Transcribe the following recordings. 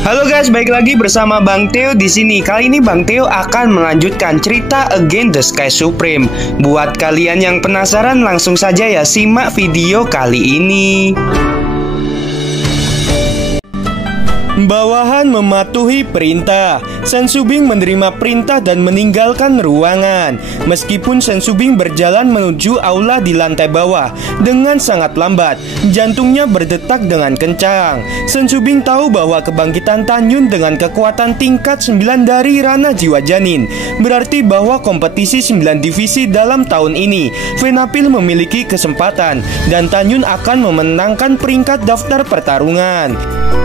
Halo guys, balik lagi bersama Bang Theo di sini. Kali ini Bang Theo akan melanjutkan cerita Against the Sky Supreme. Buat kalian yang penasaran, langsung saja ya simak video kali ini. Bawahan mematuhi perintah. Sen Subing menerima perintah dan meninggalkan ruangan. Meskipun Sen Subing berjalan menuju aula di lantai bawah dengan sangat lambat, jantungnya berdetak dengan kencang. Sen Subing tahu bahwa kebangkitan Tan Yun dengan kekuatan tingkat 9 dari ranah jiwa janin berarti bahwa kompetisi 9 divisi dalam tahun ini Venapil memiliki kesempatan dan Tan Yun akan memenangkan peringkat daftar pertarungan.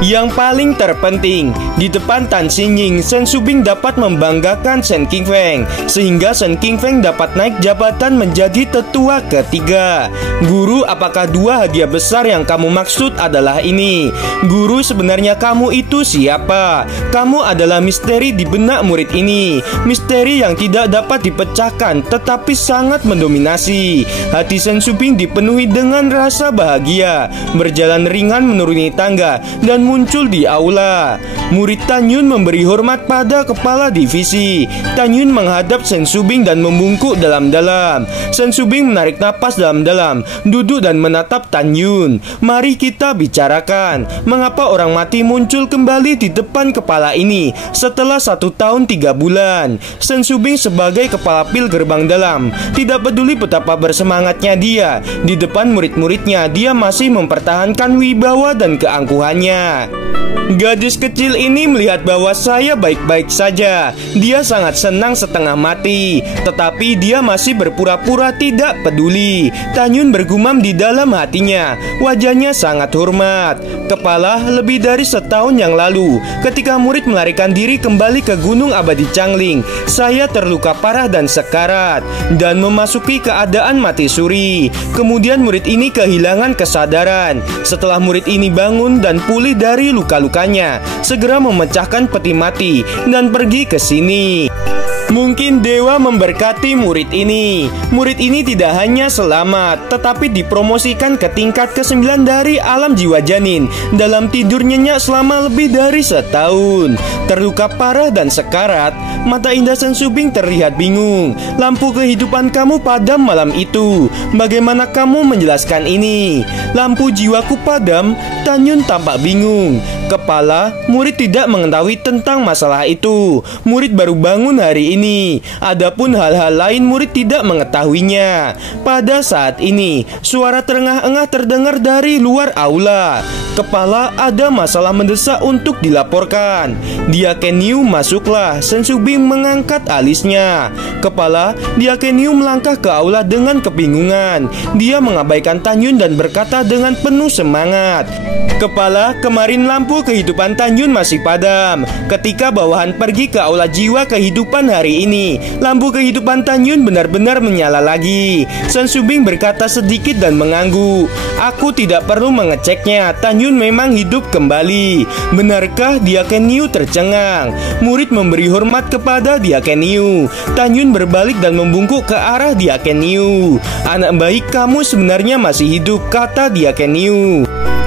Yang paling terpenting, di depan Tan Xingning, Sen Subing dapat membanggakan Shen Qingfeng, sehingga Shen Qingfeng dapat naik jabatan menjadi tetua ketiga. Guru, apakah dua hadiah besar yang kamu maksud adalah ini? Guru, sebenarnya kamu itu siapa? Kamu adalah misteri di benak murid ini. Misteri yang tidak dapat dipecahkan, tetapi sangat mendominasi. Hati Sen Subing dipenuhi dengan rasa bahagia. Berjalan ringan menuruni tangga dan muncul di aula. Murid Tan Yun memberi hormat pada kepala divisi. Tan Yun menghadap Sen Subing dan membungkuk dalam-dalam. Sen Subing menarik napas dalam-dalam, duduk dan menatap Tan Yun. Mari kita bicarakan, mengapa orang mati muncul kembali di depan kepala ini setelah 1 tahun 3 bulan. Sen Subing sebagai kepala pil gerbang dalam tidak peduli betapa bersemangatnya dia. Di depan murid-muridnya, dia masih mempertahankan wibawa dan keangkuhannya. Gadis kecil ini melihat bahwa saya baik-baik saja. Dia sangat senang setengah mati, tetapi dia masih berpura-pura tidak peduli. Tan Yun bergumam di dalam hatinya. Wajahnya sangat hormat. Kepala, lebih dari setahun yang lalu, ketika murid melarikan diri kembali ke Gunung Abadi Changling, saya terluka parah dan sekarat dan memasuki keadaan mati suri. Kemudian murid ini kehilangan kesadaran. Setelah murid ini bangun dan pulih dari luka-lukanya, segera memecahkan peti mati dan pergi ke sini. Mungkin dewa memberkati murid ini. Murid ini tidak hanya selamat, tetapi dipromosikan ke tingkat ke-9 dari alam jiwa janin dalam tidur nyenyak selama lebih dari setahun. Terluka parah dan sekarat, mata indah Sen Subing terlihat bingung. Lampu kehidupan kamu padam malam itu. Bagaimana kamu menjelaskan ini? Lampu jiwaku padam. Tan Yun tampak bingung. Kepala, murid tidak mengetahui tentang masalah itu. Murid baru bangun hari ini. Adapun hal-hal lain murid tidak mengetahuinya. Pada saat ini, suara terengah-engah terdengar dari luar aula. Kepala, ada masalah mendesak untuk dilaporkan. Diakeniu, masuklah. Sen Subing mengangkat alisnya. Kepala, Diakeniu melangkah ke aula dengan kebingungan. Dia mengabaikan Tan Yun dan berkata dengan penuh semangat, Kepala, kemarin lampu kehidupan Tan Yun masih padam. Ketika bawahan pergi ke aula jiwa kehidupan hari ini, lampu kehidupan Tan Yun benar-benar menyala lagi. Sen Subing berkata sedikit dan mengangguk. Aku tidak perlu mengeceknya. Tan Yun memang hidup kembali. Benarkah? Diakeniu tercengang. Murid memberi hormat kepada Diakeniu. Tan Yun berbalik dan membungkuk ke arah Diakeniu. Anak baik, kamu sebenarnya masih hidup, kata Diakeniu.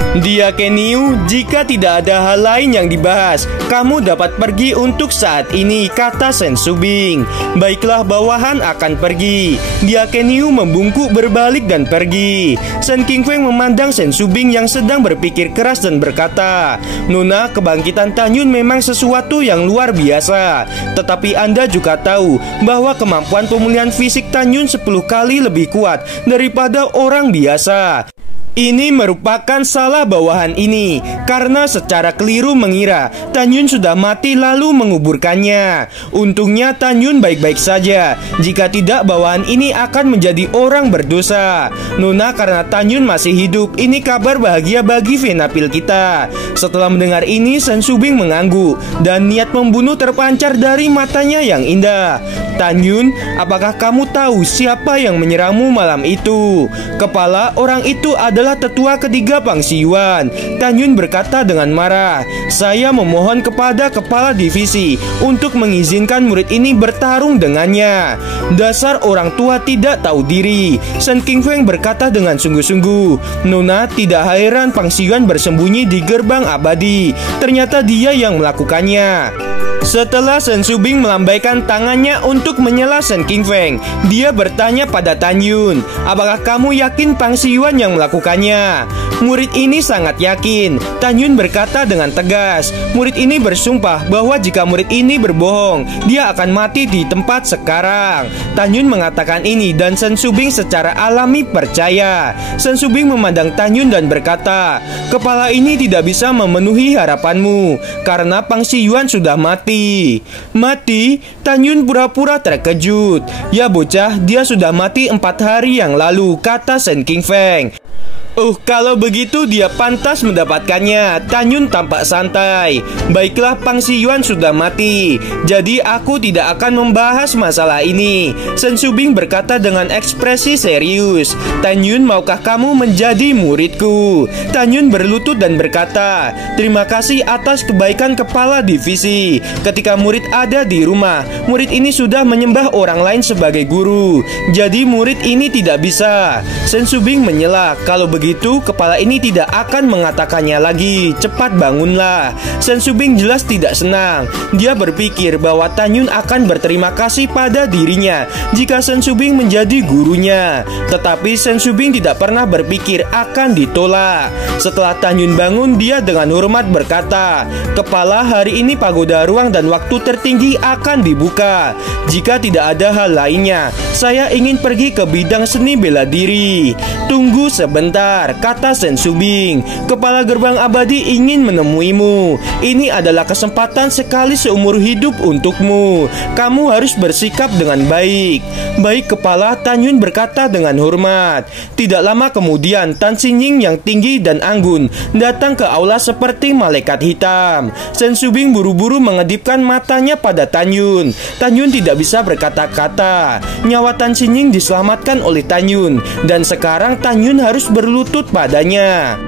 Diakeniu, jika tidak ada hal lain yang dibahas, kamu dapat pergi untuk saat ini, kata Sen Subing. Baiklah, bawahan akan pergi. Diakeniu membungkuk berbalik dan pergi. Shen Qingfeng memandang Sen Subing yang sedang berpikir keras dan berkata, Nona, kebangkitan Tan Yun memang sesuatu yang luar biasa. Tetapi Anda juga tahu bahwa kemampuan pemulihan fisik Tan Yun 10 kali lebih kuat daripada orang biasa. Ini merupakan salah bawahan ini karena secara keliru mengira Tan Yun sudah mati lalu menguburkannya. Untungnya Tan Yun baik-baik saja. Jika tidak, bawahan ini akan menjadi orang berdosa. Nona, karena Tan Yun masih hidup, ini kabar bahagia bagi Venapil kita. Setelah mendengar ini, Sen Subing mengangguk dan niat membunuh terpancar dari matanya yang indah. Tan Yun, apakah kamu tahu siapa yang menyerangmu malam itu? Kepala, orang itu adalah adalah tetua ketiga Pang Siyuan. Tan Yun berkata dengan marah, "Saya memohon kepada kepala divisi untuk mengizinkan murid ini bertarung dengannya." Dasar orang tua tidak tahu diri, Shen Qingfeng berkata dengan sungguh-sungguh. Nona tidak heran Pang Siyuan bersembunyi di gerbang abadi. Ternyata dia yang melakukannya. Setelah Shen Shubing melambaikan tangannya untuk menyela Shen Qingfeng, dia bertanya pada Tan Yun, "Apakah kamu yakin Pang Siyuan yang melakukannya?" Murid ini sangat yakin. Tan Yun berkata dengan tegas. Murid ini bersumpah bahwa jika murid ini berbohong, dia akan mati di tempat sekarang. Tan Yun mengatakan ini dan Shen Shubing secara alami percaya. Shen Shubing memandang Tan Yun dan berkata, "Kepala ini tidak bisa memenuhi harapanmu karena Pang Siyuan sudah mati." Mati? Tan Yun pura-pura terkejut. "Ya bocah, dia sudah mati 4 hari yang lalu," kata Shen Qingfeng. Kalau begitu dia pantas mendapatkannya." Tan Yun tampak santai. "Baiklah, Pang Siyuan sudah mati, jadi aku tidak akan membahas masalah ini." Shen Shubing berkata dengan ekspresi serius. "Tan Yun, maukah kamu menjadi muridku?" Tan Yun berlutut dan berkata, "Terima kasih atas kebaikan kepala divisi. Ketika murid ada di rumah, murid ini sudah menyembah orang lain sebagai guru. Jadi murid ini tidak bisa." Shen Shubing menyela, "Kalau begitu kepala ini tidak akan mengatakannya lagi. Cepat bangunlah." Shen Shubing jelas tidak senang. Dia berpikir bahwa Tan Yun akan berterima kasih pada dirinya jika Shen Shubing menjadi gurunya. Tetapi Shen Shubing tidak pernah berpikir akan ditolak. Setelah Tan Yun bangun, dia dengan hormat berkata, "Kepala, hari ini pagoda ruang dan waktu tertinggi akan dibuka. Jika tidak ada hal lainnya, saya ingin pergi ke bidang seni bela diri." "Tunggu sebentar," kata Shen Shubing. "Kepala gerbang abadi ingin menemuimu. Ini adalah kesempatan sekali seumur hidup untukmu. Kamu harus bersikap dengan baik." "Baik, Kepala," Tan Yun berkata dengan hormat. Tidak lama kemudian, Tan Xinjing yang tinggi dan anggun datang ke aula seperti malaikat hitam. Shen Shubing buru-buru mengedipkan matanya pada Tan Yun. Tan Yun tidak bisa berkata-kata. Nyawa Tan Xinjing diselamatkan oleh Tan Yun, dan sekarang Tan Yun harus berlutut padanya.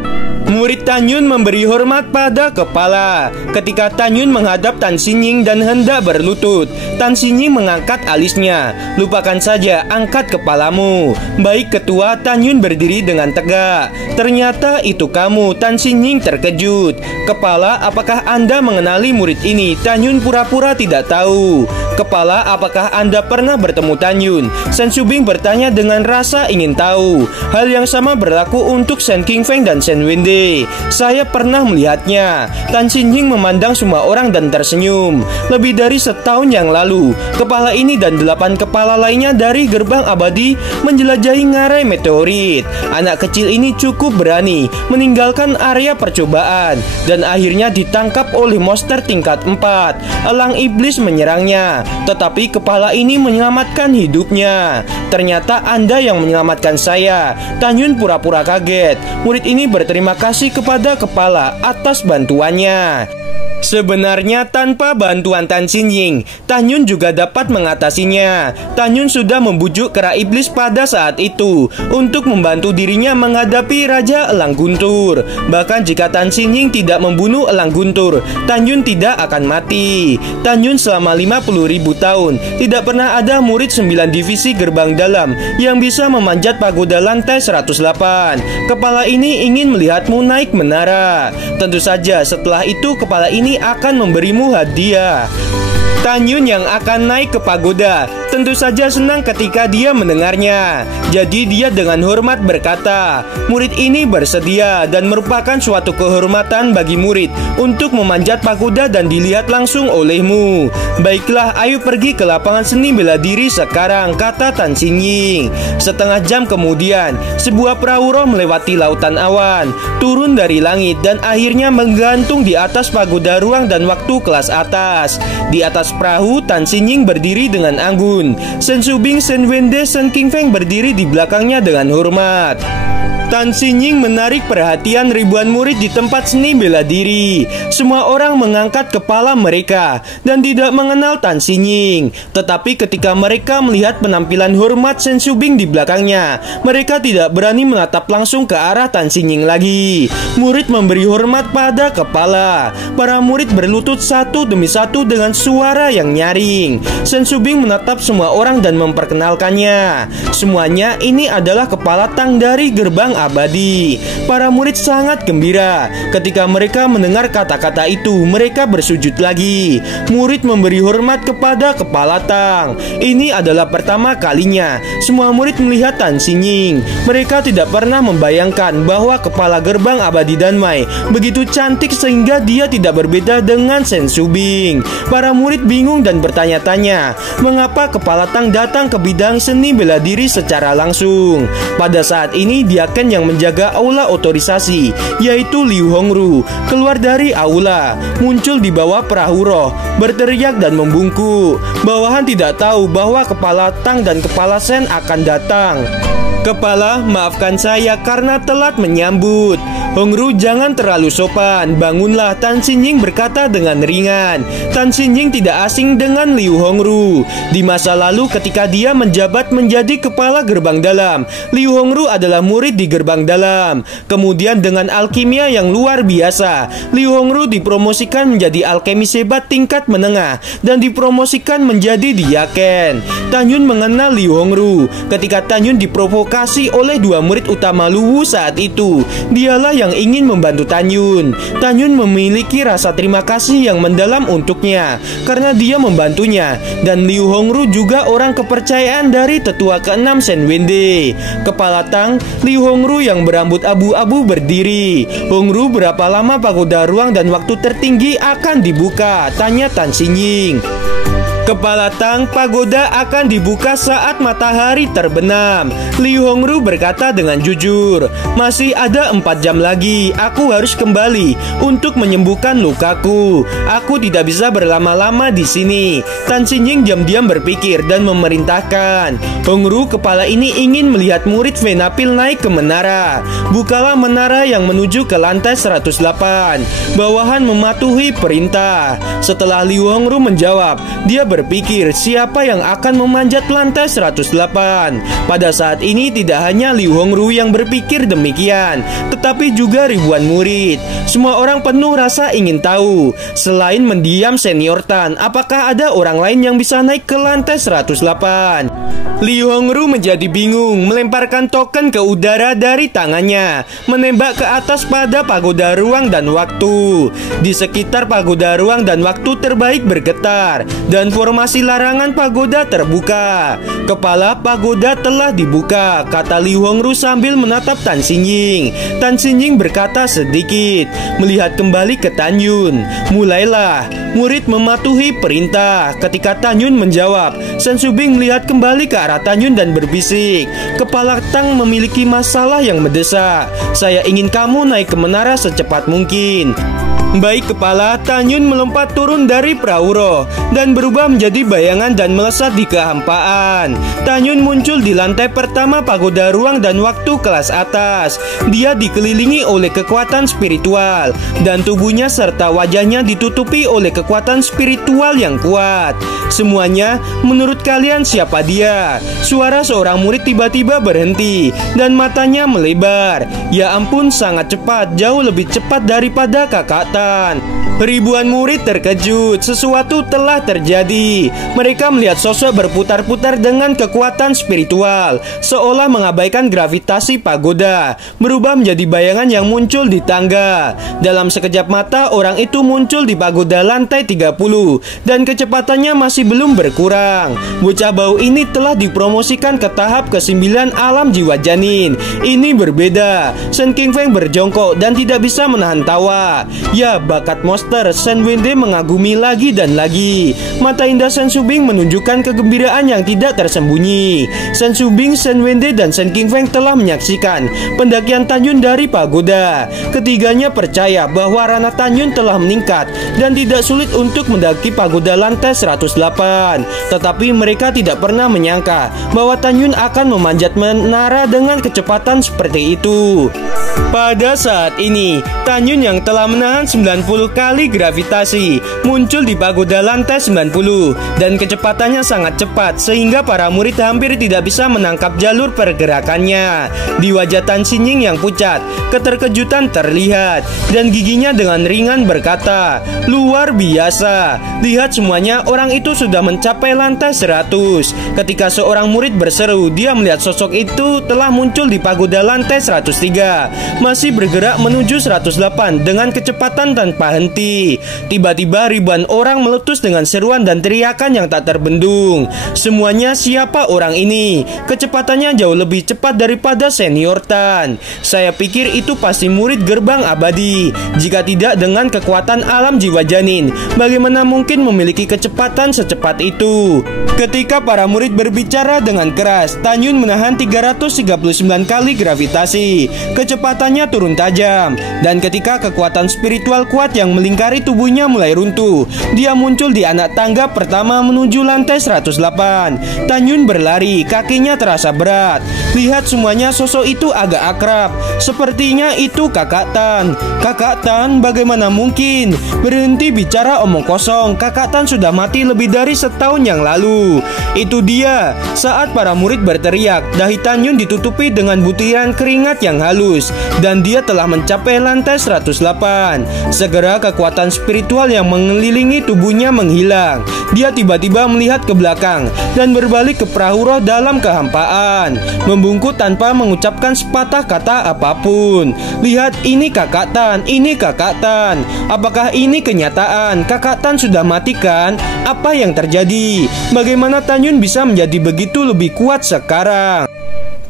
Murid Tan Yun memberi hormat pada kepala. Ketika Tan Yun menghadap Tan Xinjing dan hendak berlutut, Tan Xinjing mengangkat alisnya. "Lupakan saja, angkat kepalamu." "Baik, Ketua." Tan Yun berdiri dengan tegak. "Ternyata itu kamu." Tan Xinjing terkejut. "Kepala, apakah Anda mengenali murid ini?" Tan Yun pura-pura tidak tahu. "Kepala, apakah Anda pernah bertemu Tan Yun?" Shen Shubing bertanya dengan rasa ingin tahu. Hal yang sama berlaku untuk Shen Qingfeng dan Shen Wende. "Saya pernah melihatnya." Tan Xinjing memandang semua orang dan tersenyum. "Lebih dari setahun yang lalu, kepala ini dan 8 kepala lainnya dari gerbang abadi menjelajahi ngarai meteorit. Anak kecil ini cukup berani meninggalkan area percobaan dan akhirnya ditangkap oleh monster tingkat 4. Elang iblis menyerangnya, tetapi kepala ini menyelamatkan hidupnya." "Ternyata Anda yang menyelamatkan saya." Tan Yun pura-pura kaget. Murid ini berterima kasih kepada kepala atas bantuannya. Sebenarnya tanpa bantuan Tan Xinjing, Tan Yun juga dapat mengatasinya. Tan Yun sudah membujuk kera iblis pada saat itu untuk membantu dirinya menghadapi Raja Elang Guntur. Bahkan jika Tan Xinjing tidak membunuh Elang Guntur, Tan Yun tidak akan mati. Tan Yun selama 50.000 tahun tidak pernah ada murid 9 divisi gerbang dalam yang bisa memanjat pagoda lantai 108. Kepala ini ingin melihatmu naik menara. Tentu saja setelah itu kepala ini akan memberimu hadiah. Tan Yun yang akan naik ke pagoda tentu saja senang ketika dia mendengarnya. Jadi dia dengan hormat berkata, "Murid ini bersedia dan merupakan suatu kehormatan bagi murid untuk memanjat pagoda dan dilihat langsung olehmu." "Baiklah, ayo pergi ke lapangan seni bela diri sekarang," kata Tan Xinjing. Setengah jam kemudian, sebuah perahu roh melewati lautan awan, turun dari langit dan akhirnya menggantung di atas pagoda ruang dan waktu kelas atas. Di atas perahu, Tan Xinjing berdiri dengan anggun. Shen Shubing, Shen Wende, Shen Qingfeng berdiri di belakangnya dengan hormat. Tan Xinjing menarik perhatian ribuan murid di tempat seni bela diri. Semua orang mengangkat kepala mereka dan tidak mengenal Tan Xinjing. Tetapi ketika mereka melihat penampilan hormat Shen Shubing di belakangnya, mereka tidak berani menatap langsung ke arah Tan Xinjing lagi. Murid memberi hormat pada kepala. Para murid berlutut satu demi satu dengan suara yang nyaring. Shen Shubing menatap semua orang dan memperkenalkannya. Semuanya ini adalah kepala Tang dari gerbang abadi. Para murid sangat gembira. Ketika mereka mendengar kata-kata itu, mereka bersujud lagi. Murid memberi hormat kepada kepala Tang. Ini adalah pertama kalinya semua murid melihat Tan Xinjing. Mereka tidak pernah membayangkan bahwa kepala gerbang abadi Danmai begitu cantik sehingga dia tidak berbeda dengan Shen Shubing. Para murid bingung dan bertanya-tanya, mengapa kepala Tang datang ke bidang seni bela diri secara langsung. Pada saat ini Diaken yang menjaga aula otorisasi, yaitu Liu Hongru, keluar dari aula, muncul di bawah perahu roh, berteriak dan membungkuk. Bawahan tidak tahu bahwa kepala Tang dan kepala Shen akan datang. Kepala, maafkan saya karena telat menyambut. Hongru, jangan terlalu sopan. Bangunlah, Tan Xinjing berkata dengan ringan. Tan Xinjing tidak asing dengan Liu Hongru. Di masa lalu ketika dia menjabat menjadi kepala gerbang dalam, Liu Hongru adalah murid di gerbang dalam. Kemudian dengan alkimia yang luar biasa, Liu Hongru dipromosikan menjadi alkemis hebat tingkat menengah dan dipromosikan menjadi Diaken. Tan Yun mengenal Liu Hongru ketika Tan Yun diprovokasi oleh dua murid utama Luwu saat itu. Dialah yang ingin membantu Tan Yun. Tan Yun memiliki rasa terima kasih yang mendalam untuknya karena dia membantunya. Dan Liu Hongru juga orang kepercayaan dari tetua ke-6 Shen Wende. Kepala Tang, Liu Hongru yang berambut abu-abu berdiri. Hongru, berapa lama pagoda ruang dan waktu tertinggi akan dibuka? Tanya Tan Xinjing. Kepala Tang, pagoda akan dibuka saat matahari terbenam. Liu Hongru berkata dengan jujur, masih ada 4 jam lagi. Aku harus kembali untuk menyembuhkan lukaku. Aku tidak bisa berlama-lama di sini. Tan Xinjing diam-diam berpikir dan memerintahkan. Hongru, kepala ini ingin melihat murid Venapil naik ke menara. Bukalah menara yang menuju ke lantai 108. Bawahan mematuhi perintah. Setelah Liu Hongru menjawab, dia berpikir siapa yang akan memanjat lantai 108. Pada saat ini tidak hanya Liu Hongru yang berpikir demikian, tetapi juga ribuan murid. Semua orang penuh rasa ingin tahu. Selain mendiam senior Tan, apakah ada orang lain yang bisa naik ke lantai 108? Liu Hongru menjadi bingung, melemparkan token ke udara dari tangannya, menembak ke atas pada pagoda ruang dan waktu. Di sekitar pagoda ruang dan waktu terbaik bergetar dan formasi larangan pagoda terbuka. Kepala pagoda telah dibuka, kata Liu Hongru sambil menatap Tan Xinjing. Tan Xinjing berkata sedikit, melihat kembali ke Tan Yun. Mulailah. Murid mematuhi perintah. Ketika Tan Yun menjawab, Shen Shubing melihat kembali ke arah Tan Yun dan berbisik, kepala Tang memiliki masalah yang mendesak. Saya ingin kamu naik ke menara secepat mungkin. Baik kepala, Tan Yun melompat turun dari perahu roh dan berubah menjadi bayangan dan melesat di kehampaan. Tan Yun muncul di lantai pertama pagoda ruang dan waktu kelas atas. Dia dikelilingi oleh kekuatan spiritual dan tubuhnya serta wajahnya ditutupi oleh kekuatan spiritual yang kuat. Semuanya, menurut kalian siapa dia? Suara seorang murid tiba-tiba berhenti dan matanya melebar. Ya ampun, sangat cepat, jauh lebih cepat daripada kakak Tan. Ribuan murid terkejut, sesuatu telah terjadi. Mereka melihat sosok berputar-putar dengan kekuatan spiritual, seolah mengabaikan gravitasi pagoda, berubah menjadi bayangan yang muncul di tangga. Dalam sekejap mata, orang itu muncul di pagoda lantai 30 dan kecepatannya masih belum berkurang. Bocah bau ini telah dipromosikan ke tahap ke-9 alam jiwa janin. Ini berbeda. Shen Qingfeng berjongkok dan tidak bisa menahan tawa. Ya, dia, bakat monster, Shen Wende mengagumi lagi dan lagi. Mata indah Shen Shubing menunjukkan kegembiraan yang tidak tersembunyi. Shen Shubing, Shen Wende, dan Shen Qingfeng telah menyaksikan pendakian Tan Yun dari pagoda. Ketiganya percaya bahwa ranah Tan Yun telah meningkat dan tidak sulit untuk mendaki pagoda lantai 108. Tetapi mereka tidak pernah menyangka bahwa Tan Yun akan memanjat menara dengan kecepatan seperti itu. Pada saat ini, Tan Yun yang telah menahan 90 kali gravitasi muncul di pagoda lantai 90 dan kecepatannya sangat cepat sehingga para murid hampir tidak bisa menangkap jalur pergerakannya. Di wajah Tan Xinjing yang pucat, keterkejutan terlihat dan giginya dengan ringan berkata, "Luar biasa. Lihat semuanya, orang itu sudah mencapai lantai 100. Ketika seorang murid berseru, dia melihat sosok itu telah muncul di pagoda lantai 103, masih bergerak menuju 108 dengan kecepatan tanpa henti. Tiba-tiba ribuan orang meletus dengan seruan dan teriakan yang tak terbendung. Semuanya, siapa orang ini? Kecepatannya jauh lebih cepat daripada senior Tan. Saya pikir itu pasti murid gerbang abadi. Jika tidak dengan kekuatan alam jiwa janin, bagaimana mungkin memiliki kecepatan secepat itu?" Ketika para murid berbicara dengan keras, Tan Yun menahan 339 kali gravitasi. Kecepatannya turun tajam, dan ketika kekuatan spiritual kuat yang melingkari tubuhnya mulai runtuh, dia muncul di anak tangga pertama menuju lantai 108. Tan Yun berlari, kakinya terasa berat. Lihat semuanya, sosok itu agak akrab. Sepertinya itu Kakak Tan. Kakak Tan, bagaimana mungkin? Berhenti bicara omong kosong. Kakak Tan sudah mati lebih dari setahun yang lalu. Itu dia. Saat para murid berteriak, dahi Tan Yun ditutupi dengan butiran keringat yang halus dan dia telah mencapai lantai 108. Segera kekuatan spiritual yang mengelilingi tubuhnya menghilang. Dia tiba-tiba melihat ke belakang dan berbalik ke perahu roh dalam kehampaan, membungkuk tanpa mengucapkan sepatah kata apapun. Lihat, ini Kakak Tan, ini Kakak Tan. Apakah ini kenyataan? Kakak Tan sudah mati kan? Apa yang terjadi? Bagaimana Tan Yun bisa menjadi begitu lebih kuat sekarang?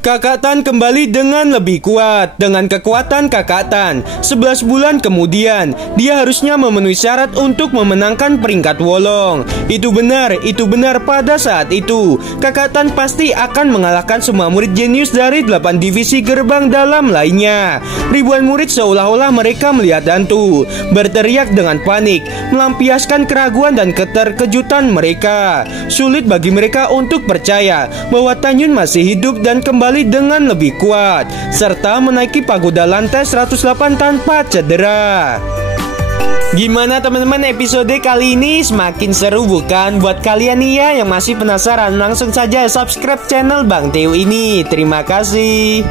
Kakak Tan kembali dengan lebih kuat. Dengan kekuatan Kakak Tan, 11 bulan kemudian dia harusnya memenuhi syarat untuk memenangkan peringkat Wolong. Itu benar pada saat itu Kakak Tan pasti akan mengalahkan semua murid jenius dari 8 divisi gerbang dalam lainnya. Ribuan murid seolah-olah mereka melihat hantu, berteriak dengan panik, melampiaskan keraguan dan keterkejutan mereka. Sulit bagi mereka untuk percaya bahwa Tan Yun masih hidup dan kembali dengan lebih kuat, serta menaiki pagoda lantai 108 tanpa cedera. Gimana teman-teman, episode kali ini semakin seru bukan? Buat kalian nih ya yang masih penasaran, langsung saja subscribe channel Bang Theo ini. Terima kasih.